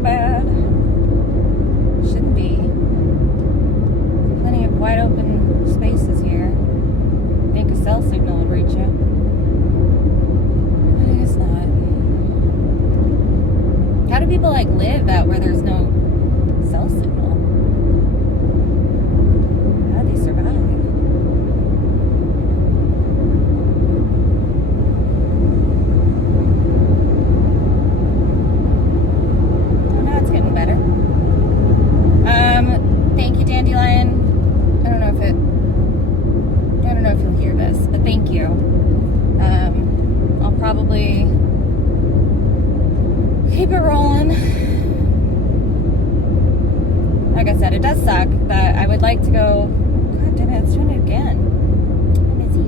not bad. Shouldn't be. Plenty of wide open spaces here. I think a cell signal would reach you. But I guess not. How do people like live out where there's no cell signal? How do they survive? Thank you, Dandelion. I don't know if you'll hear this, but thank you. I'll probably keep it rolling. Like I said, it does suck, but I would like to go. God damn it, it's doing it again. I'm busy.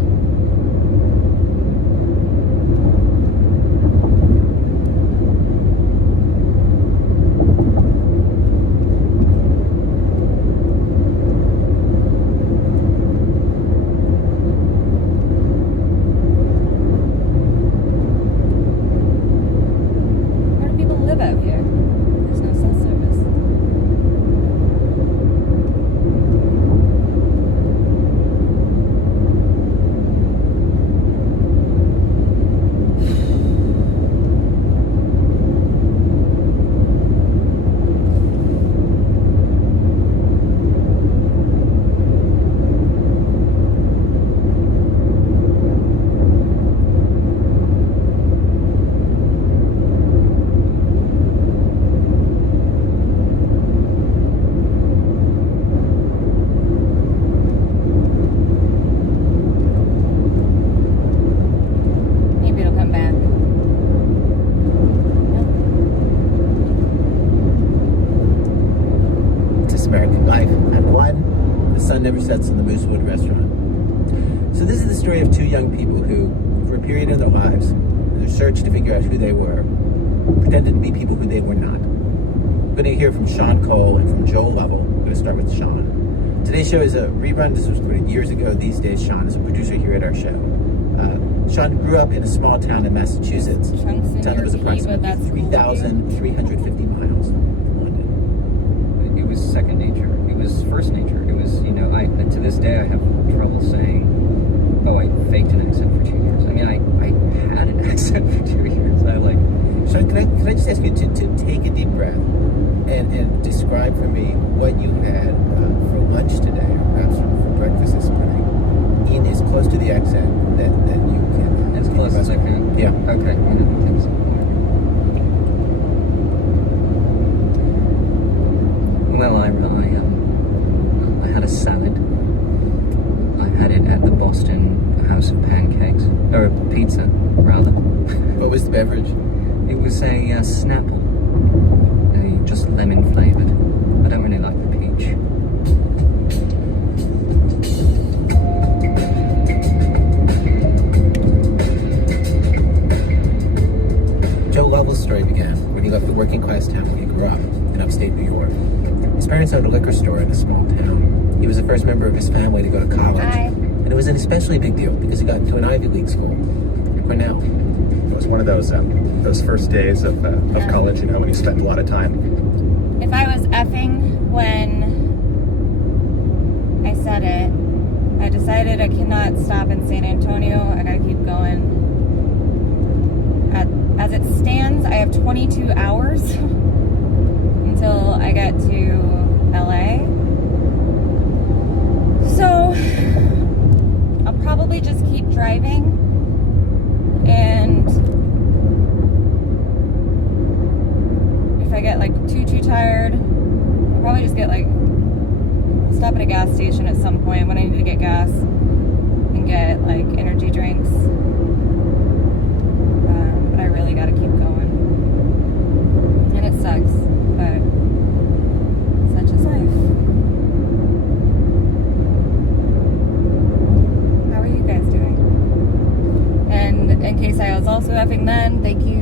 Out here. There's no cell service. American Life. Act 1, The Sun Never Sets in the Moosewood Restaurant. So this is the story of two young people who, for a period in their lives, in their search to figure out who they were, pretended to be people who they were not. We're going to hear from Sean Cole and from Joel Lovell. We're going to start with Sean. Today's show is a rerun. This was recorded years ago. These days, Sean is a producer here at our show. Sean grew up in a small town in Massachusetts, a town that was approximately 3,350 miles from London. It was second nature. It was first nature. It was, to this day I have trouble saying, oh, I faked an accent for 2 years. I mean, I had an accent for 2 years. Sean, can I just ask you to take a deep breath and describe for me what you had for lunch today, or perhaps for breakfast this morning, in as close to the accent that you can. As close as I can? Yeah. Okay. Thanks. Well, I had a salad. I had it at the Boston House of Pancakes, or pizza, rather. What was the beverage? It was a Snapple, just lemon flavored. I don't really like the peach. Joe Lovell's story began when he left the working class town where he grew up in upstate New York. His parents owned a liquor store in a small town. He was the first member of his family to go to college. Hi. And it was an especially big deal because he got into an Ivy League school, Cornell. It was one of those first days of college, when you spent a lot of time. If I was effing when I said it, I decided I cannot stop in San Antonio. I gotta keep going. As it stands, I have 22 hours until I get to LA. So I'll probably just keep driving, and if I get too tired, I'll probably just stop at a gas station at some point when I need to get gas and get energy drinks. But I really gotta keep going, and it sucks, but such is life. How are you guys doing? And in case I was also effing then, thank you,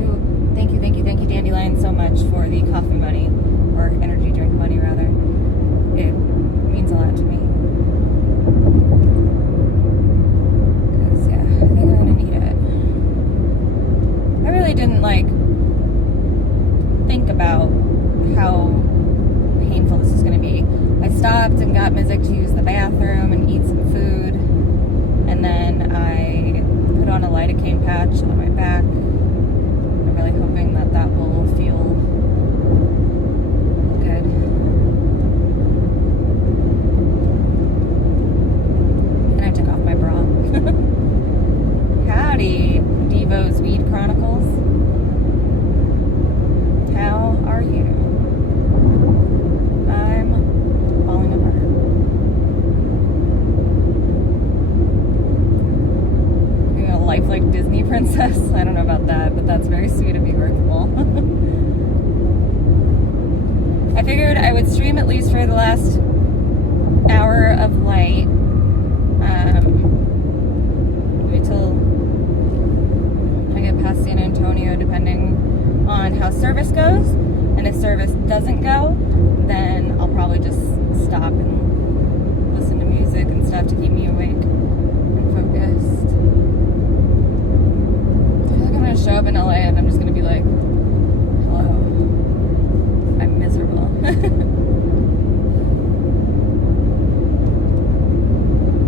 Dandelion, so much for the coffee money, or energy drink money rather. It means a lot to me. Because, yeah, I think I'm gonna need it. I really didn't, think about how painful this is going to be. I stopped and got Mizzik to use the bathroom and eat some food, and then I put on a lidocaine patch on my back. I'm really hoping that that will feel good. And I took off my bra. Howdy, Devo's Weed Chronicles. How are you? I'm falling apart. Being a lifelike Disney princess? I don't know about that, but that's very sweet of you, Workable. I figured I would stream at least for the last hour of light. Maybe till I get past San Antonio, depending on how service goes. And if service doesn't go, then I'll probably just stop and listen to music and stuff to keep me awake and focused. I feel like I'm gonna show up in LA and I'm just gonna be like, hello, I'm miserable.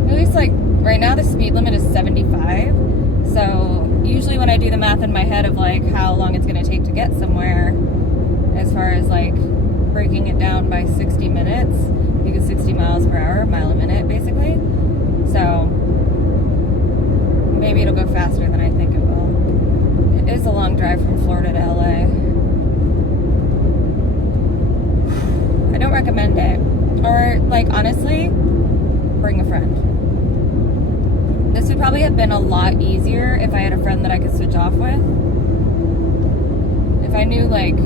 At least like right now the speed limit is 75. So usually when I do the math in my head of like how long it's gonna take to get somewhere, as far as like breaking it down by 60 minutes, because 60 miles per hour, mile a minute basically. So maybe it'll go faster than I think it will. It is a long drive from Florida to LA. I don't recommend it. Or like honestly, bring a friend. This would probably have been a lot easier if I had a friend that I could switch off with. If I knew like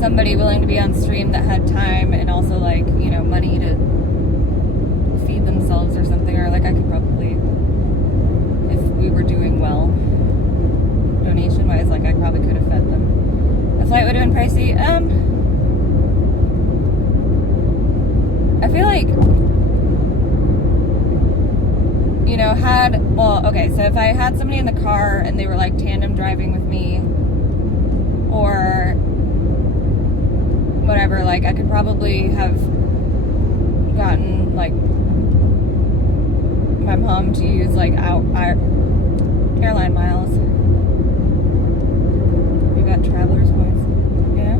somebody willing to be on stream that had time and also like, you know, money to feed themselves or something, or like I could probably, if we were doing well donation wise, like I probably could have fed them. The flight would have been pricey. I feel like, you know, so if I had somebody in the car and they were like tandem driving with me or whatever, like I could probably have gotten like my mom to use like our airline miles. You got traveler's points, you know?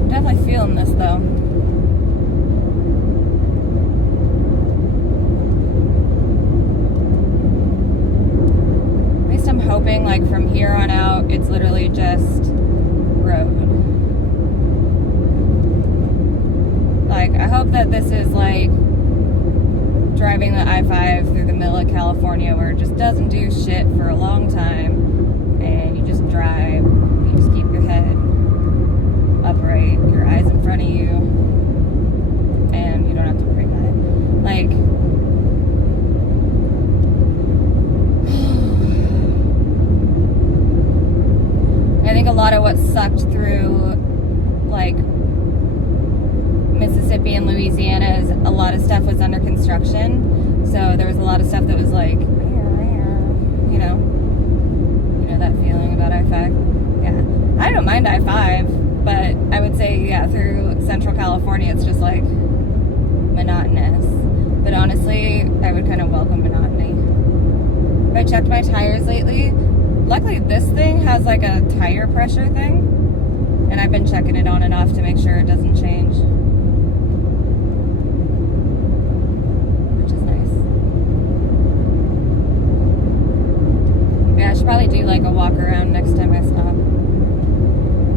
I'm definitely feeling this though. I'm hoping like from here on out it's literally just road. Like I hope that this is like driving the I-5 through the middle of California where it just doesn't do shit for a long time and you just drive, you just keep your head upright, your eyes in front of you, and you don't have to worry about it. Like I think a lot of what sucked through like Mississippi and Louisiana is a lot of stuff was under construction. So there was a lot of stuff that was like, you know that feeling about I-5. Yeah, I don't mind I-5, but I would say, yeah, through Central California, it's just like monotonous. But honestly, I would kind of welcome monotony. I checked my tires lately. Luckily, this thing has like a tire pressure thing, and I've been checking it on and off to make sure it doesn't change, which is nice. Yeah, I should probably do like a walk around next time I stop.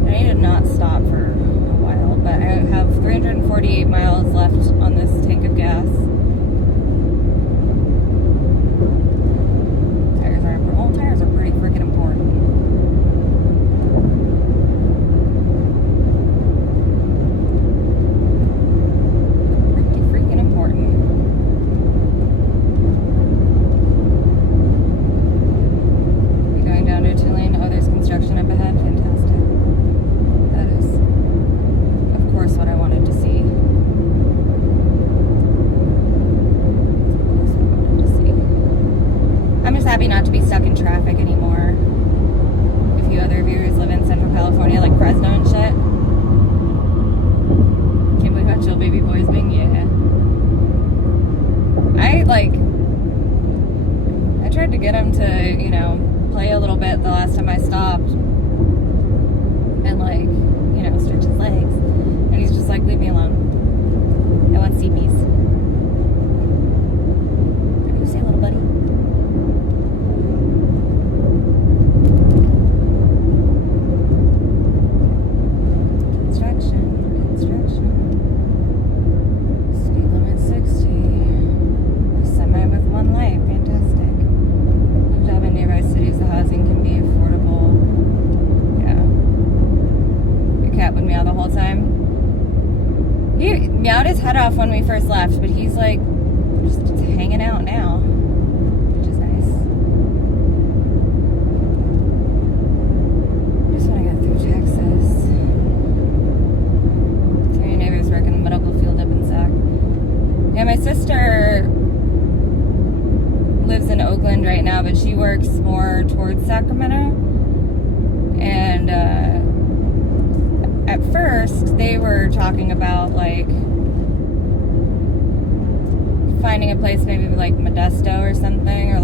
I need to not stop for a while, but I have 348 miles left on this tank of gas. Tires are pretty freaking important. be stuck in traffic anymore. If you other viewers live in Central California, like Fresno and shit. Can't believe how chill baby boy's being. Yeah. I tried to get him to, you know, play a little bit the last time I stopped. And you know, stretch his legs. And he's just like, leave me alone. I want CPs. What do you say, little buddy? Construction. Speed limit 60. A semi with one light. Fantastic. Good job in nearby cities. The housing can be affordable. Yeah. Your cat would meow the whole time. He meowed his head off when we first left, but he's like just hanging out now, which is nice. Just want to get through Texas. So your neighbors work in the medical field up in Sac. Yeah, my sister lives in Oakland right now, but she works more towards Sacramento. And at first, they were talking about finding a place maybe like Modesto or something, or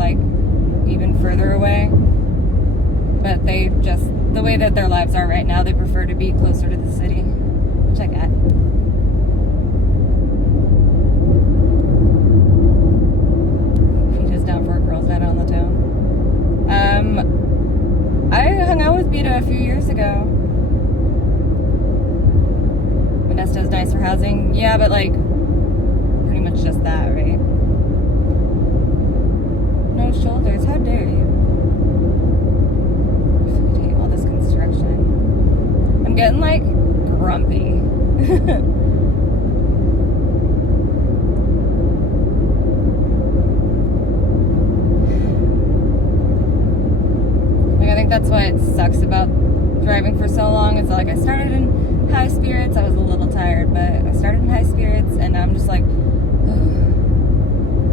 even further away. But they just, the way that their lives are right now, they prefer to be closer to the city, which I get. Peter's down for a girls' night on the town. I hung out with Vita a few years ago. Modesto's nicer housing. Yeah, but pretty much just that, right? No shoulders. How dare you? I hate all this construction. I'm getting grumpy. I think that's what sucks about driving for so long. It's I started in high spirits. I was a little tired, but I started in high spirits, and I'm just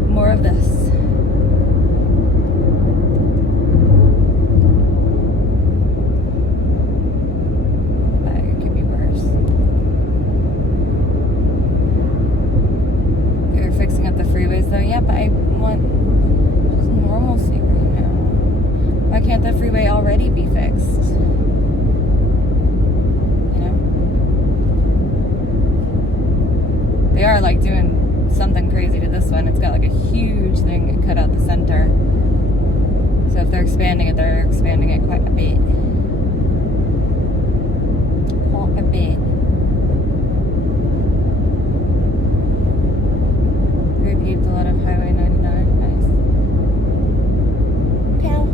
more of this. But it could be worse. They're fixing up the freeways, though. Yeah, but I want just normalcy right now. Why can't the freeway already be fixed? They are doing something crazy to this one. It's got a huge thing cut out the center. So if they're expanding it quite a bit. Quite a bit. Repaved a lot of Highway 99. Nice. Cow.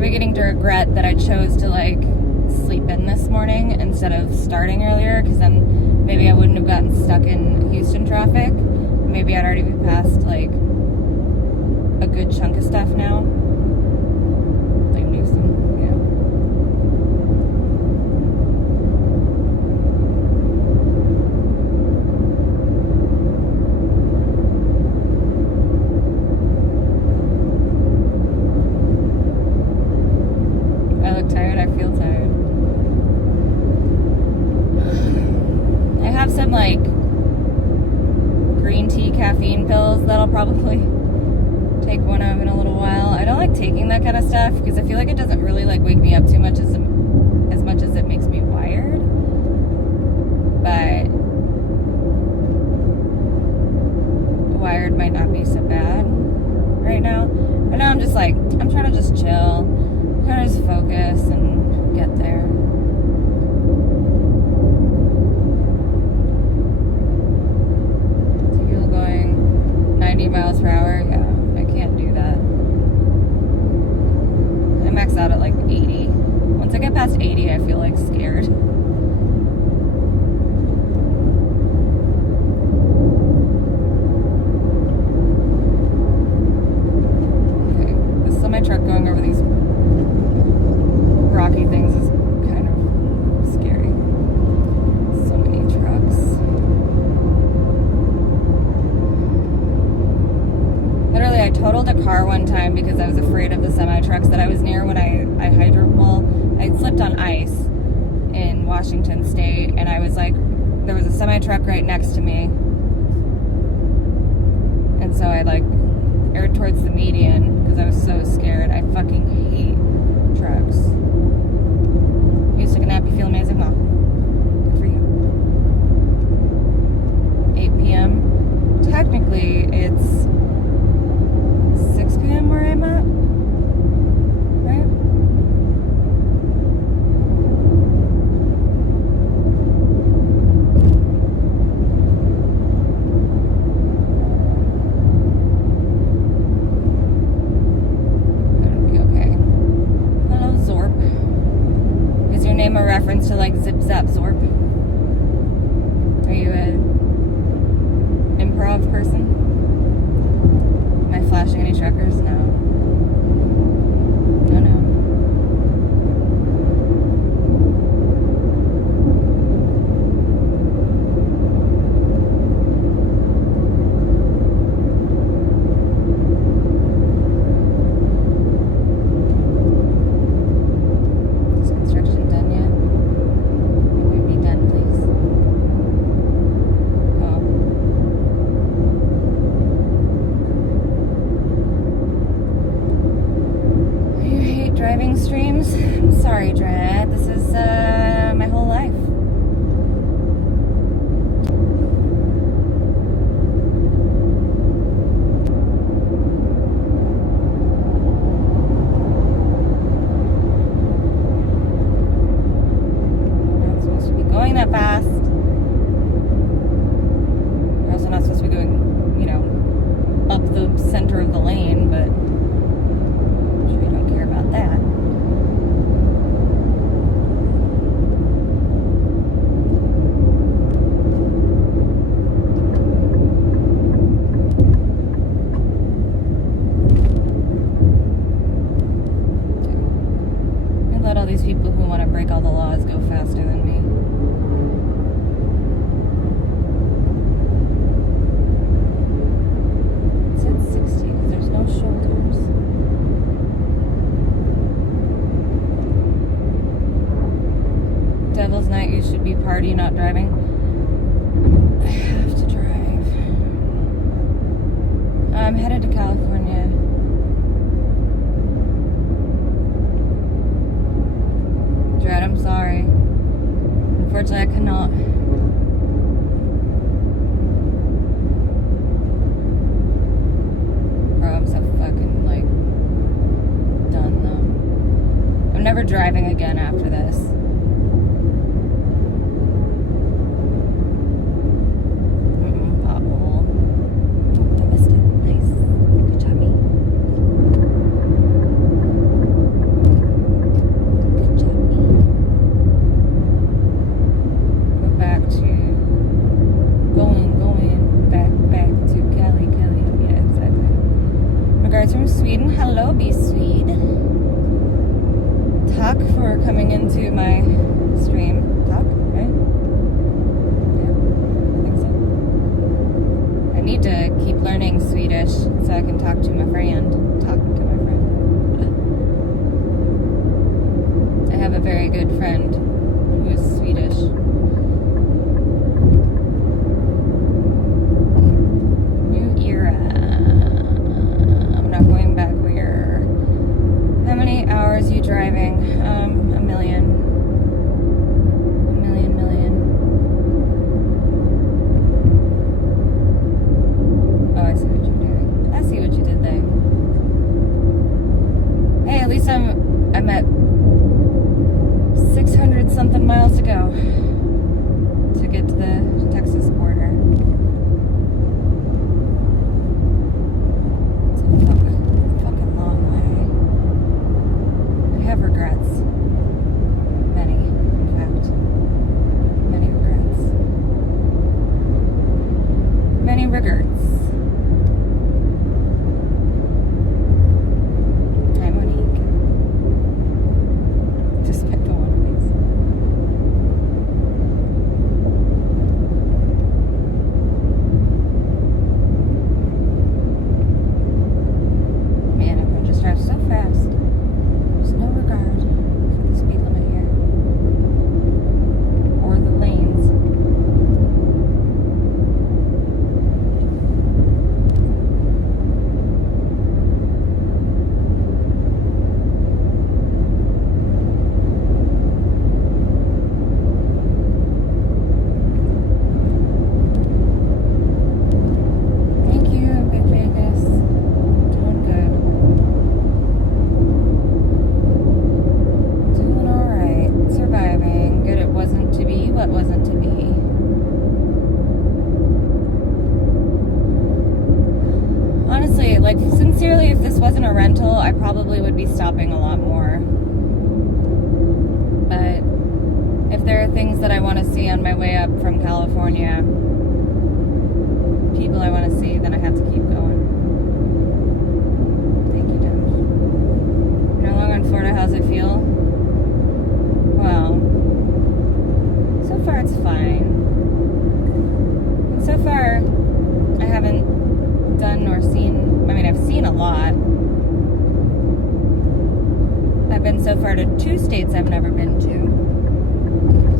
Beginning to regret that I chose to sleep in this morning instead of starting earlier, because then maybe I wouldn't have gotten stuck in Houston traffic. Maybe I'd already be past a good chunk of stuff now. Newsom, yeah. I look tired. I feel tired. I have some green tea caffeine pills that I'll probably take one of in a little while. I don't like taking that kind of stuff because I feel it doesn't really wake me up too much as much as it makes me wired. But wired might not be so bad right now. Right now I'm just I'm trying to just chill. I'm trying to just focus and get there. So you're going 90 miles per hour? Yeah, I can't do that. I max out at 80. Once I get past 80, I feel scared. Okay, this semi-truck going over these rocky things is kind of scary. totaled a car one time because I was afraid of the semi-trucks that I was near when I slipped on ice in Washington State, and I was like, there was a semi-truck right next to me, and so I like aired towards the median because I was so scared. I fucking hate trucks. You took a nap, you feel amazing? Well, good for you. 8 p.m. Technically, it's 6 p.m. where I'm at, right? That'll be okay. Hello, Zorp. Is your name a reference to like Zip Zap Zorp? Are you a improv person? Am I flashing any truckers? No. No, no. Is construction done yet? Can we be done, please? Oh. You hate driving streams? I'm sorry, Dred. This is my whole life. You're not supposed to be going that fast. You're also not supposed to be going, up the center of the lane, but I'm sure you don't care about that. I let all these people who want to break all the laws go faster than me. It said 60 because there's no shoulders. Devil's Night, you should be party, not driving. I have to drive. I'm headed to California. Dread, I'm sorry. Unfortunately, I cannot. Bro, I'm so fucking, done, though. I'm never driving again after this. Pothole. Oh, I missed it. Nice. Good job, me. Good job, me. Go back to back to Kelly. Yeah, exactly. Regards from Sweden. Hello, be Swede. Tack for coming into my stream. Tack, right? Yeah, I think so. I need to keep learning Swedish so I can talk to my friend. I have a very good friend who is Swedish. New era. I'm not going back where. How many hours you driving? A million. Oh, I see what you're doing. I see what you did there. Hey, at least I'm at 600 something miles to go to get to the Texas border. It's a fucking long way. I have regrets. I probably would be stopping a lot more. But if there are things that I want to see on my way up from California, people I want to see, then I have to keep going. Thank you, Tim. You're no longer in Florida. How's it feel? Well, so far it's fine. And so far, I haven't done or seen, I mean, I've seen a lot. I've been so far to 2 states I've never been to.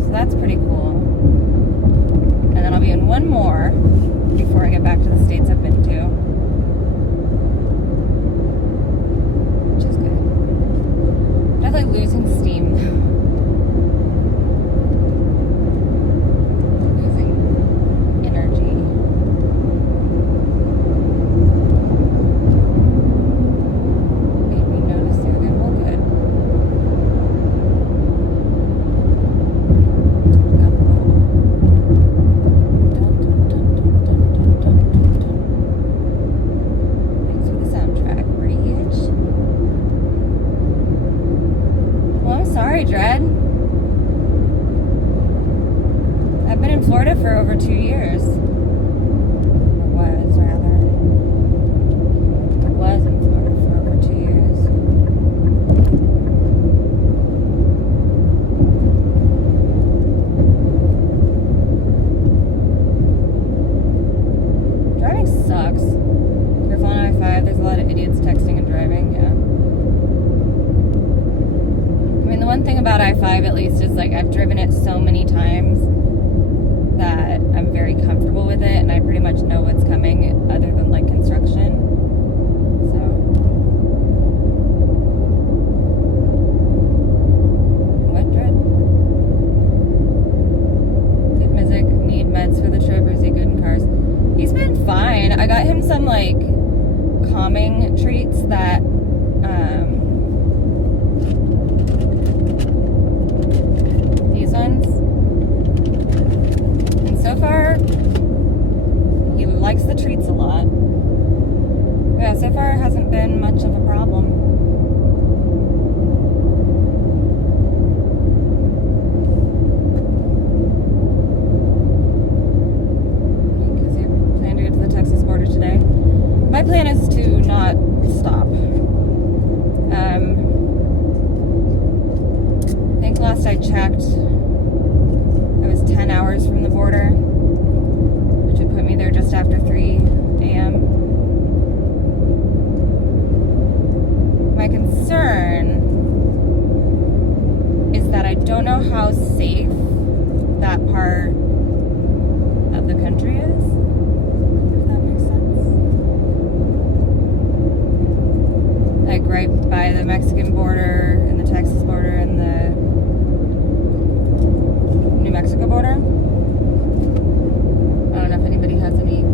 So that's pretty cool. And then I'll be in 1 more before I get back to the states I've been to. Which is good. Definitely losing steam. Losing energy. Made me notice the other well, good. Thanks for the soundtrack, Breach. Well, I'm sorry, Dread. I've been in Florida for over 2 years. Or was, rather. I was in Florida for over 2 years. Driving sucks. You're on I-5, there's a lot of idiots texting and driving, yeah. I mean, the one thing about I-5 at least is like I've driven it so many times that I'm very comfortable with it and I pretty much know what's coming other than like construction. So what, Dread? Did Mizzik need meds for the trip or is he good in cars? He's been fine. I got him some like calming treats that these ones. And so far he likes the treats a lot. But yeah, so far it hasn't been much of a problem. Because you plan to get to the Texas border today. My plan is to not stop. I think last I checked, it was 10 hours from the border, which would put me there just after 3 a.m. My concern is that I don't know how safe that part of the country is, if that makes sense. Like right by the Mexican border and the Texas border and the New Mexico border. I don't know if anybody has any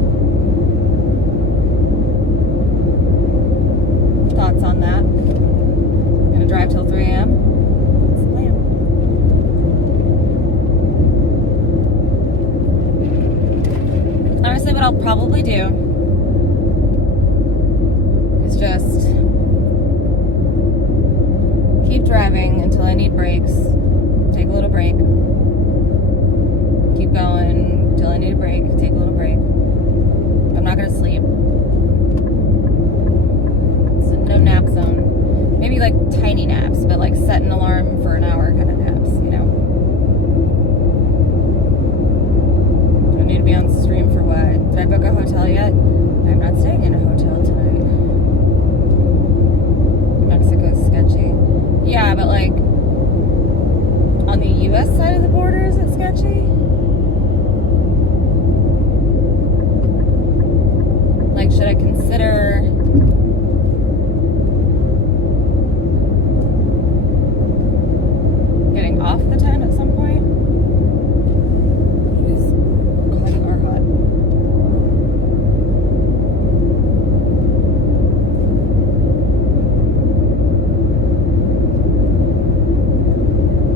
thoughts on that. I'm gonna drive till 3 a.m. That's the plan. Honestly, what I'll probably do is just keep driving until I need brakes, take a little break, keep going until I need a break, take a little break. I'm not gonna sleep. It's a no nap zone. Maybe like tiny naps, but like set an alarm for an hour kind of naps, you know. Do I need to be on stream for what? Did I book a hotel yet? I'm not staying in a hotel tonight. Mexico's sketchy. Yeah, but like on the U.S. side of the border, is it sketchy? Like, should I consider getting off the 10 at some point? You guys cloudy or hot?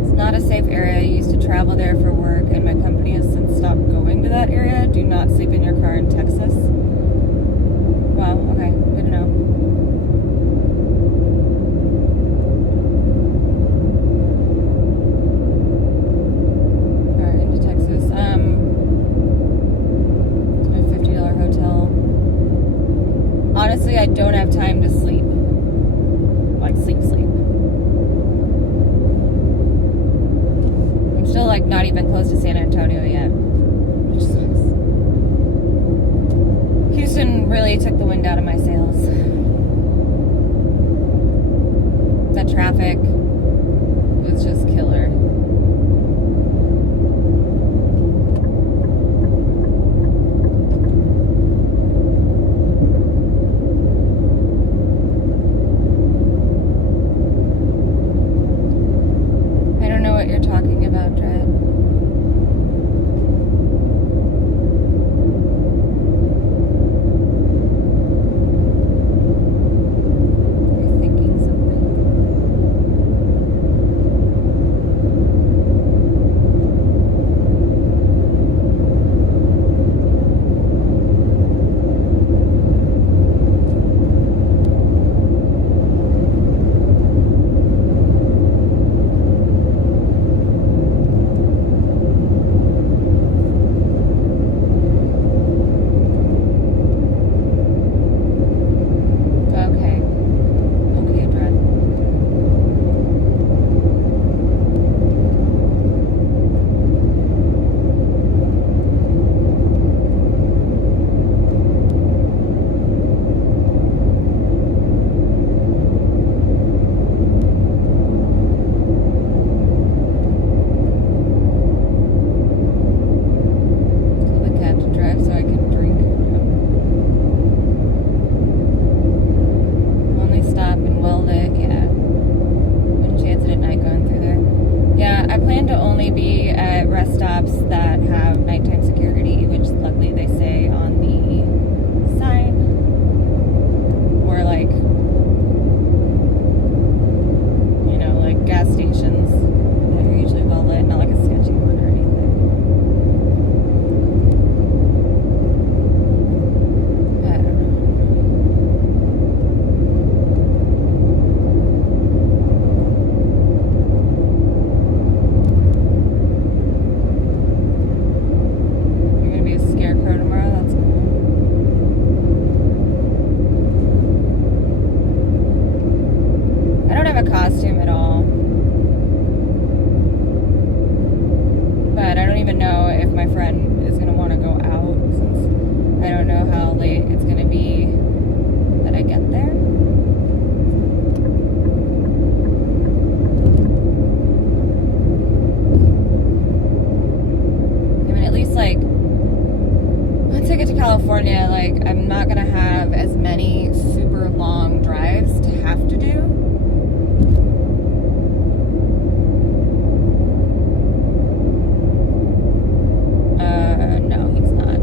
It's not a safe area. I used to travel there for work, and my company has since stopped going to that area. Do not sleep in your car in Texas. Wow, okay, good to know. like not even close to San Antonio yet, which sucks. Houston really took the wind out of my sails. The traffic was just killer. I don't know what you're talking about, Dred. You're thinking something. Okay. Okay, Dred. Tell the cat to drive so I can drink. Only stop and weld it, yeah. Wouldn't chance it at night going through there. Yeah, I plan to only be at rest stops that have nighttime security, which luckily they say on the sign. Or like, you know, like gas stations that are usually well lit, not like a sketchy one or anything. I don't know. You're gonna be a scarecrow tomorrow? That's cool. I don't have a costume at all. But I don't even know if my friend is gonna want to go out since I don't know how late it's gonna be that I get there. I mean, at least like once I get to California, like I'm not gonna have as many super long drives to have to do. No, he's not.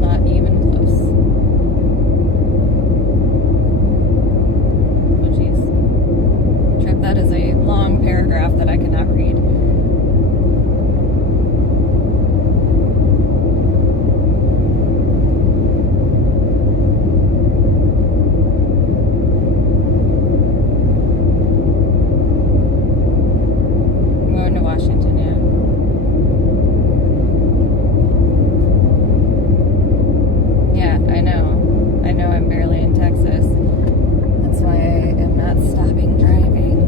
Not even close. Oh, jeez. Trip, that is a long paragraph that I cannot read. I'm going to Washington, yeah. Yeah, I know. I know I'm barely in Texas. That's why I am not stopping driving.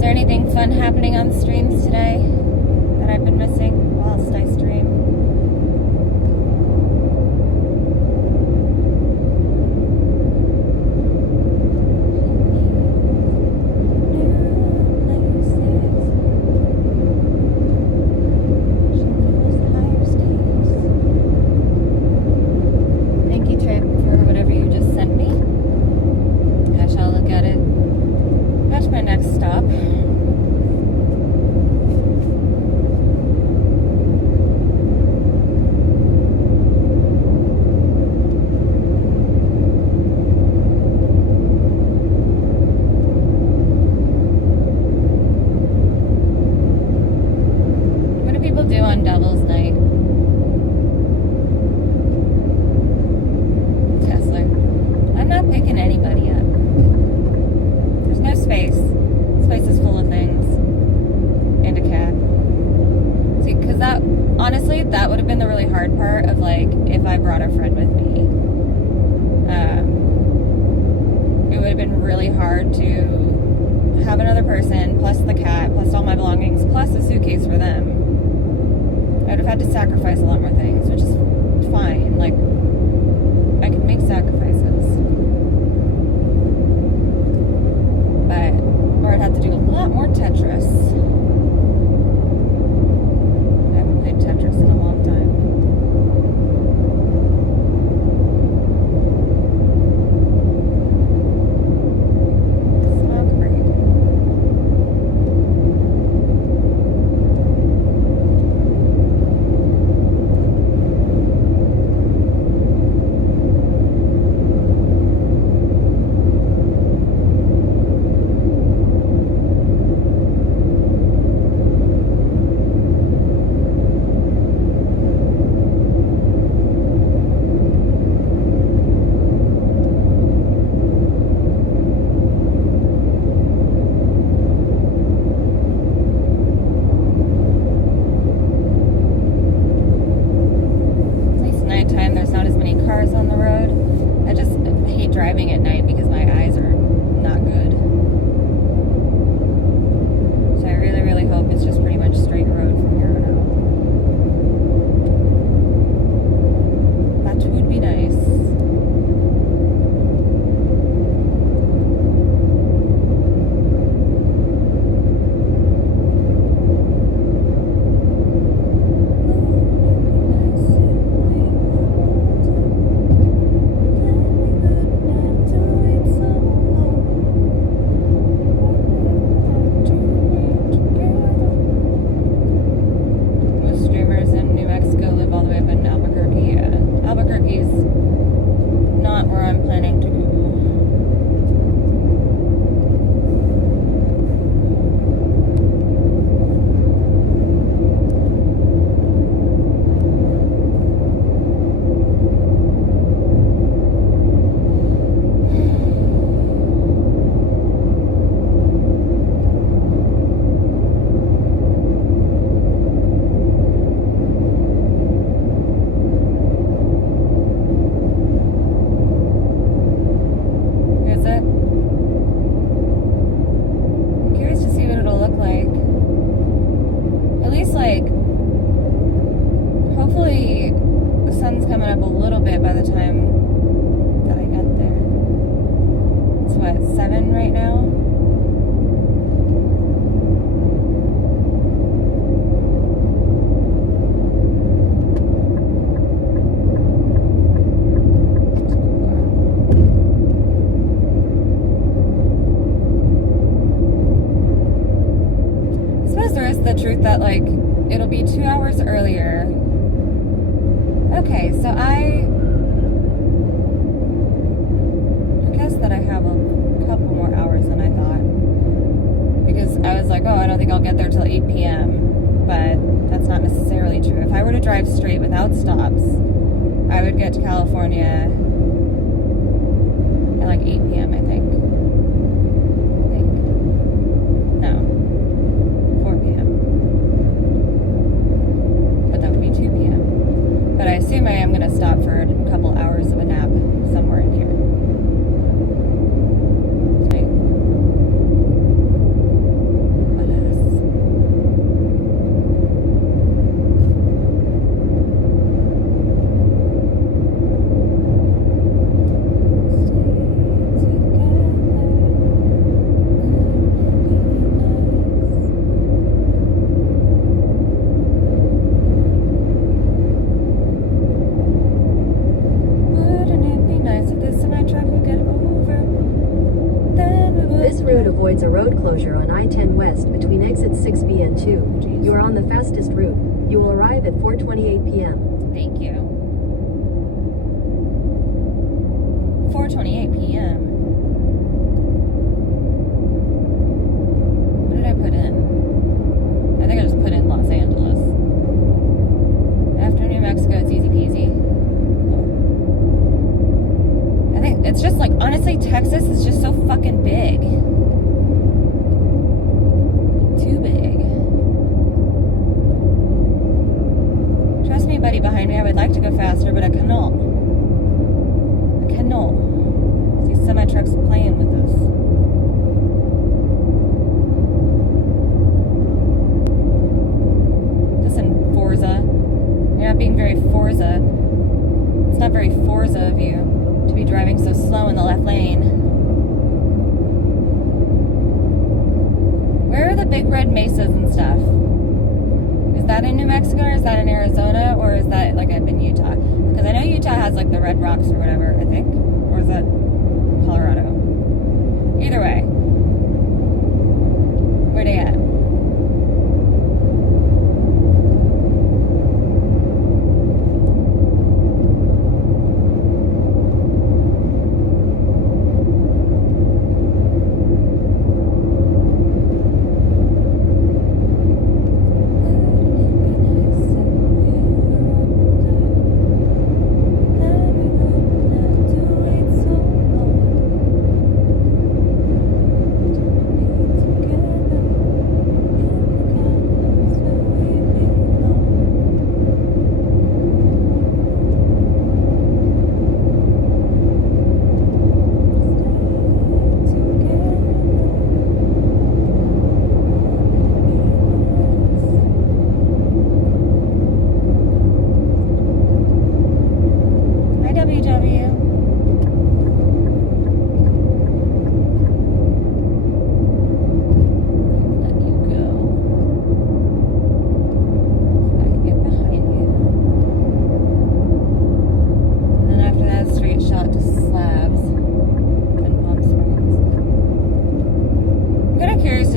Is there anything fun happening on the streams today that I've been missing whilst I stream? I-10 West between exits 6B and 2. You are on the fastest route. You will arrive at 4:28 p.m. Thank you. 4:28 p.m. What did I put in? I think I just put in Los Angeles. After New Mexico, it's easy peasy. Cool. I think it's just like, honestly, Texas is just so fucking big. Too big. Trust me, buddy behind me, I would like to go faster, but I cannot. I cannot. See semi-trucks playing with us. Listen, Forza. You're not being very Forza. It's not very Forza of you to be driving so slow in the left lane. Where are the big red mesas and stuff? Is that in New Mexico, or is that in Arizona, or is that like up in Utah? Because I know Utah has like the red rocks or whatever, I think. Or is that Colorado? Either way. Where they at?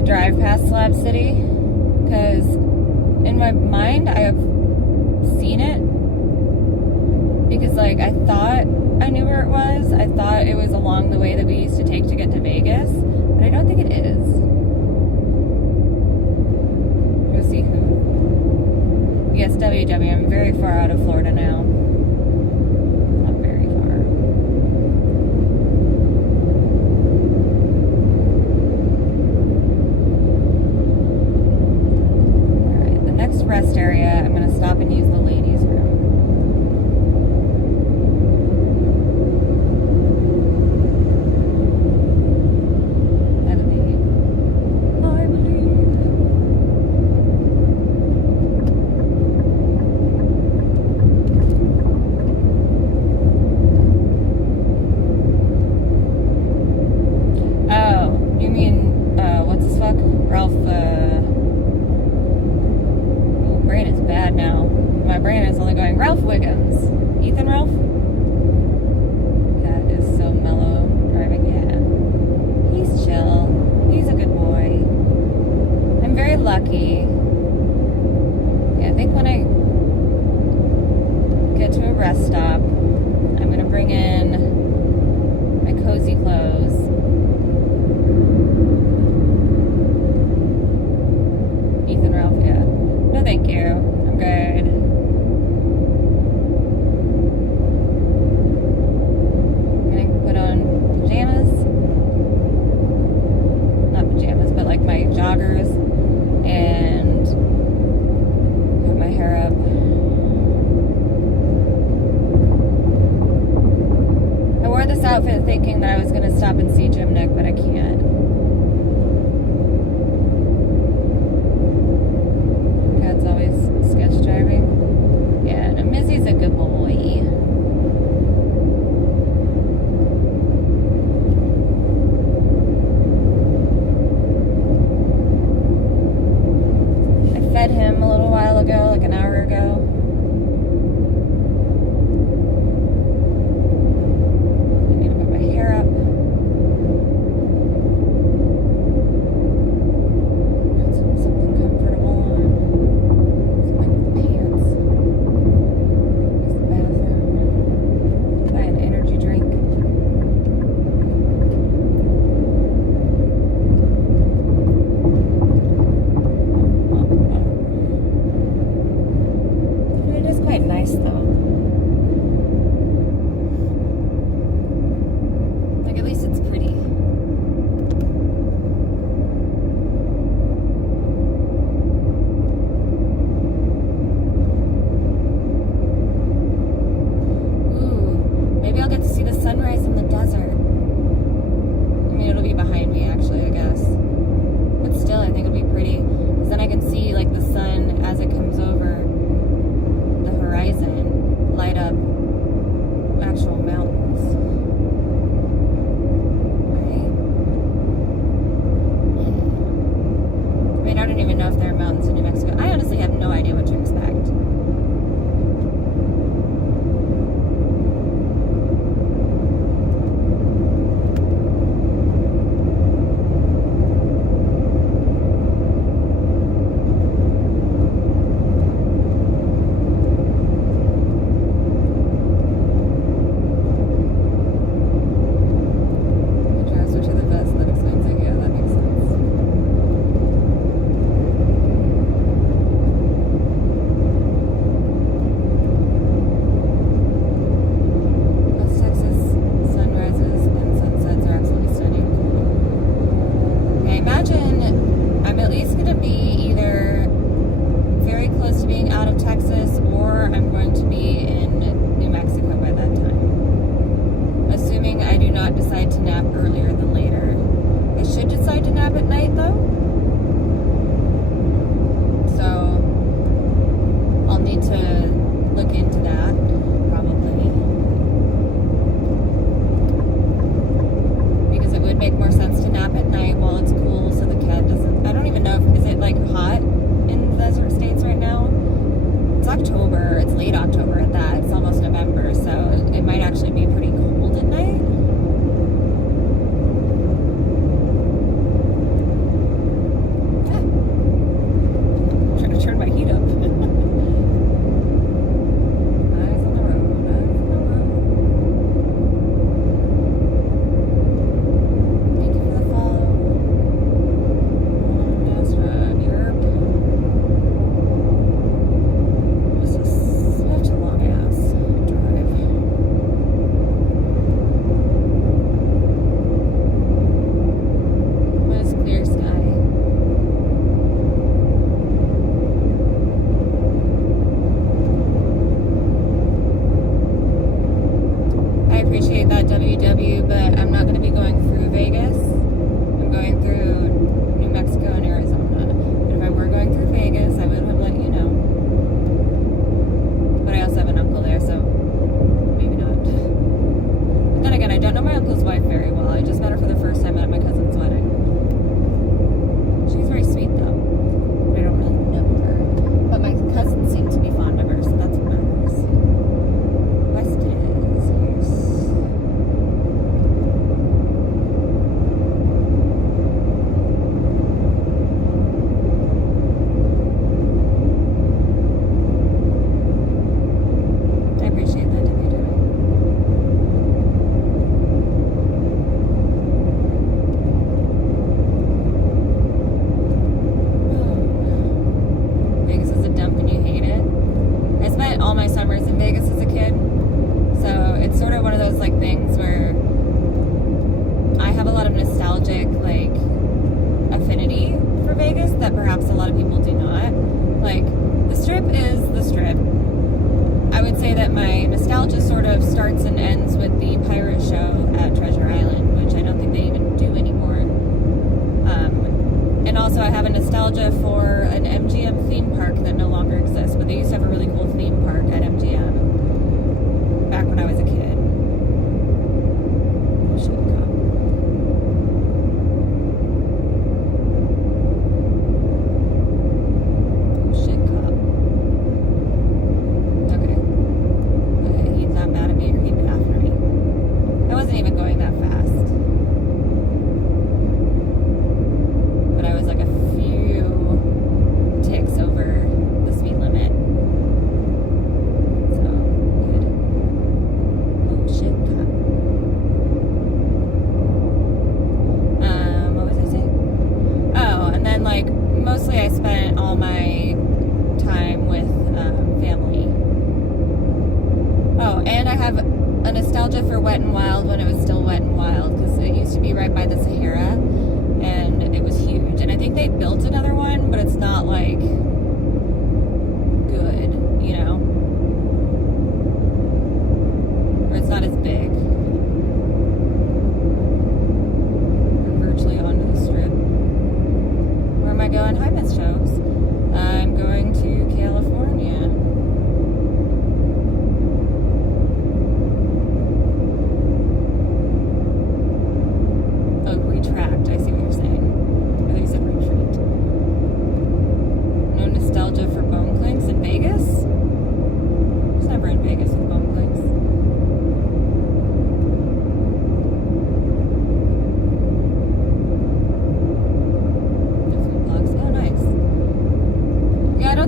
Drive past Slab City, because in my mind I have seen it, because like I thought I knew where it was. I thought it was along the way that we used to take to get to Vegas, but I don't think it is. Go see who. Yes, WW. I'm very far out of Florida now. Not very far. Rest area, I'm going to stop and use the ladies' room. I believe. I believe. Oh, you mean, what's his fuck? Ralph, brain is bad now. My brain is only going, Ralph Wiggins. Ethan Ralph? That is so mellow driving. Yeah. He's chill. He's a good boy. I'm very lucky. Yeah, I think when I get to a rest stop, I'm going to bring in my cozy clothes. Ethan Ralph, yeah. No, thank you. I'm good. I'm gonna put on pajamas. Not pajamas, but like my joggers. And put my hair up. I wore this outfit thinking that I was gonna stop and see Jim Nick, but I can't. Always sketch driving. Yeah, no, Mizzy's a good boy. I fed him a little while ago, like an hour ago. I need to put my hair up. I don't even know if there are mountains in New Mexico. I honestly have no idea what to expect.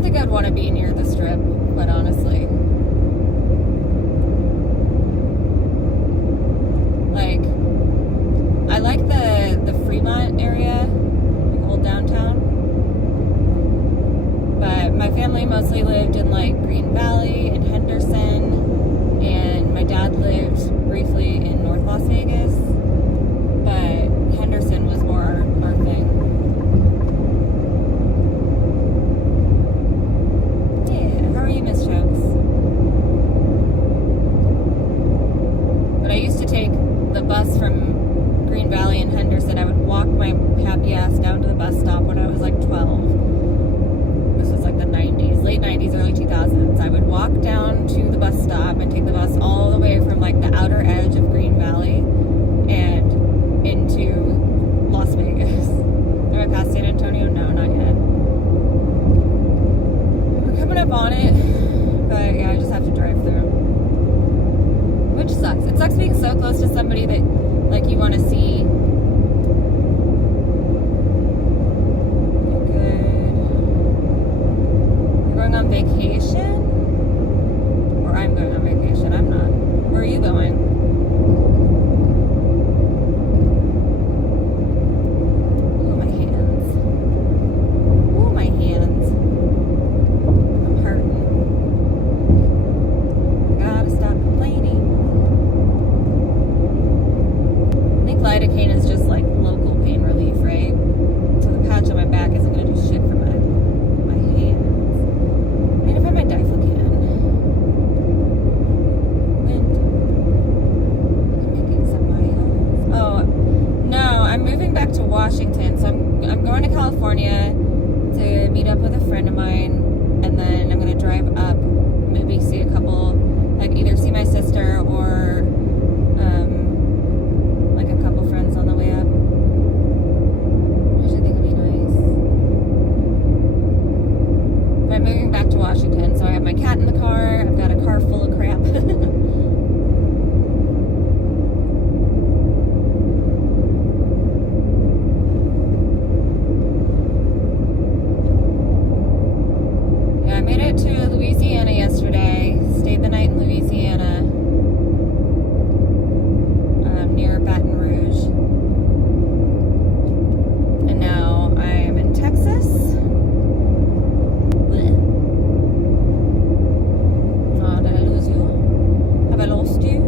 think I'd want to be near the Strip, but honestly. Like, I like the Fremont area, like old downtown. But my family mostly lived in like Green Valley and Henderson, and my dad lived briefly in North Las Vegas, but Henderson was more our thing. Yeah, how are you, Miss Chokes? But I used to take the bus from Green Valley and Henderson. I would walk my happy ass down to the bus stop when I was like 12. This was like the 90s, late 90s, early 2000s. I would walk down to the bus stop and take the bus all the way from like the outer edge of Green Valley and into Las Vegas. Am I past San Antonio? No, not yet. We're coming up on it, but yeah, I just have to drive through. Which sucks. It sucks being so close to somebody that like you want to see. On vacation? Or I'm going on vacation? I'm not. Where are you going? Ooh, my hands. Ooh, my hands. I'm hurting. Gotta stop complaining. I think lidocaine is just like local pain relief, right? So the patch on my back isn't gonna do shit for my hands. My Diflacan. Wind. I'm making some miles. Oh, no, I'm moving back to Washington. So I'm going to California to meet up with a friend of mine, and then I'm going to drive up, maybe see a couple, like either see my sister or like a couple friends on the way up. Which I think would be nice. But I'm moving back to Washington, so I have my cat in the car. I've got a car full of crap. Yeah, I made it to Louisiana yesterday. Stayed the night in Louisiana, near Baton Rouge. And now I'm in Texas. Oh, did I lose you? Have I lost you?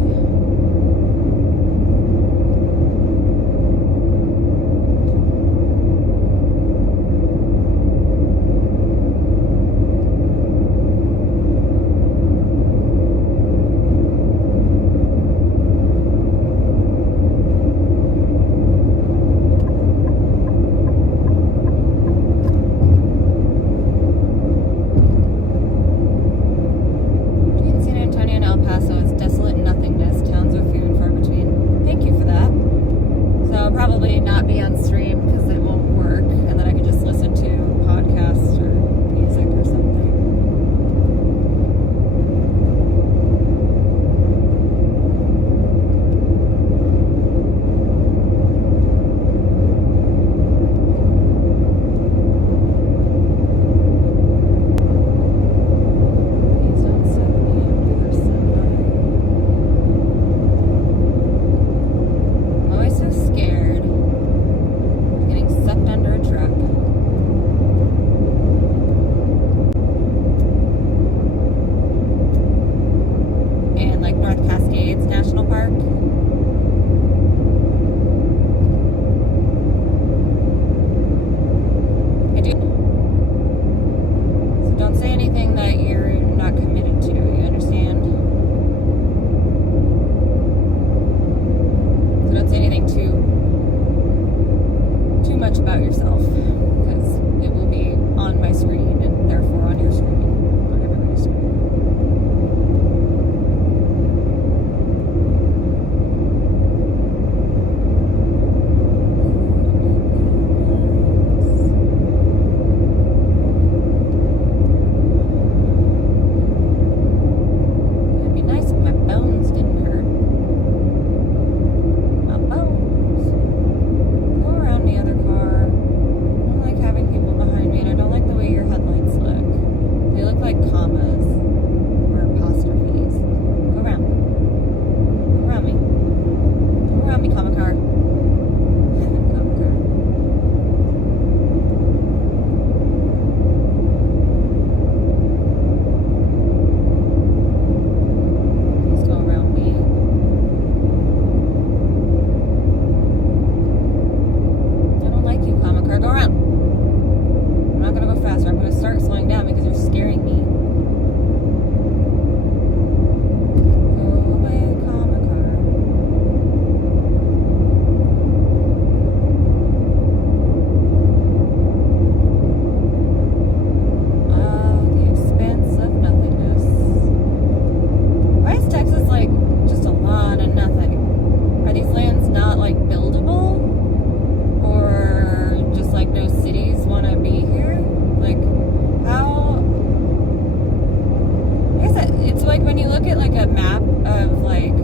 of like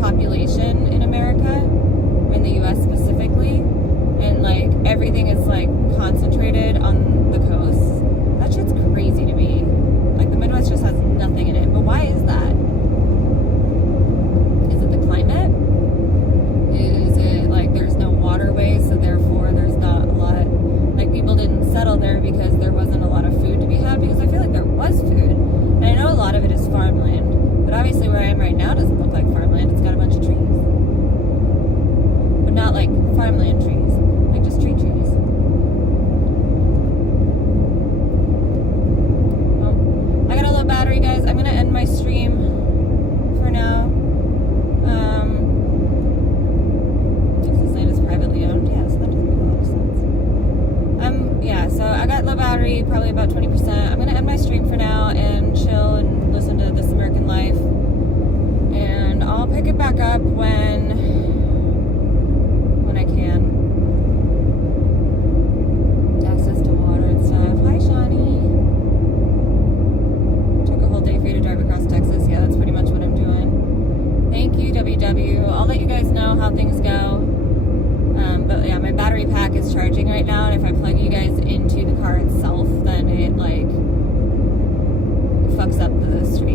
population in America, in the US specifically, and like everything is like concentrated on the coast. That shit's crazy to me. Like the Midwest just has nothing in it. But why is that? Is it the climate? Is it like there's no waterways, so therefore there's not a lot, like people didn't settle there because there wasn't a lot of food to be had? Because I feel like there was food. And I know a lot of it is farmland, but obviously where I am right now doesn't look like farmland. It's got a bunch of trees. But not like farmland trees, like just trees. Well, I got a low battery, guys. I'm gonna end my stream for now. Texas land is privately owned. Yeah, so that doesn't make a lot of sense. Yeah, so I got low battery, probably about 20%. I'm gonna end my stream for now and chill and listen to This American Life. And I'll pick it back up when I can. Access to water and stuff. Hi, Shawnee. Took a whole day for you to drive across Texas. Yeah, that's pretty much what I'm doing. Thank you, WW. I'll let you guys know how things go. But yeah, my battery pack is charging right now, and if I plug you guys into the car itself, then it like fucks up the stream.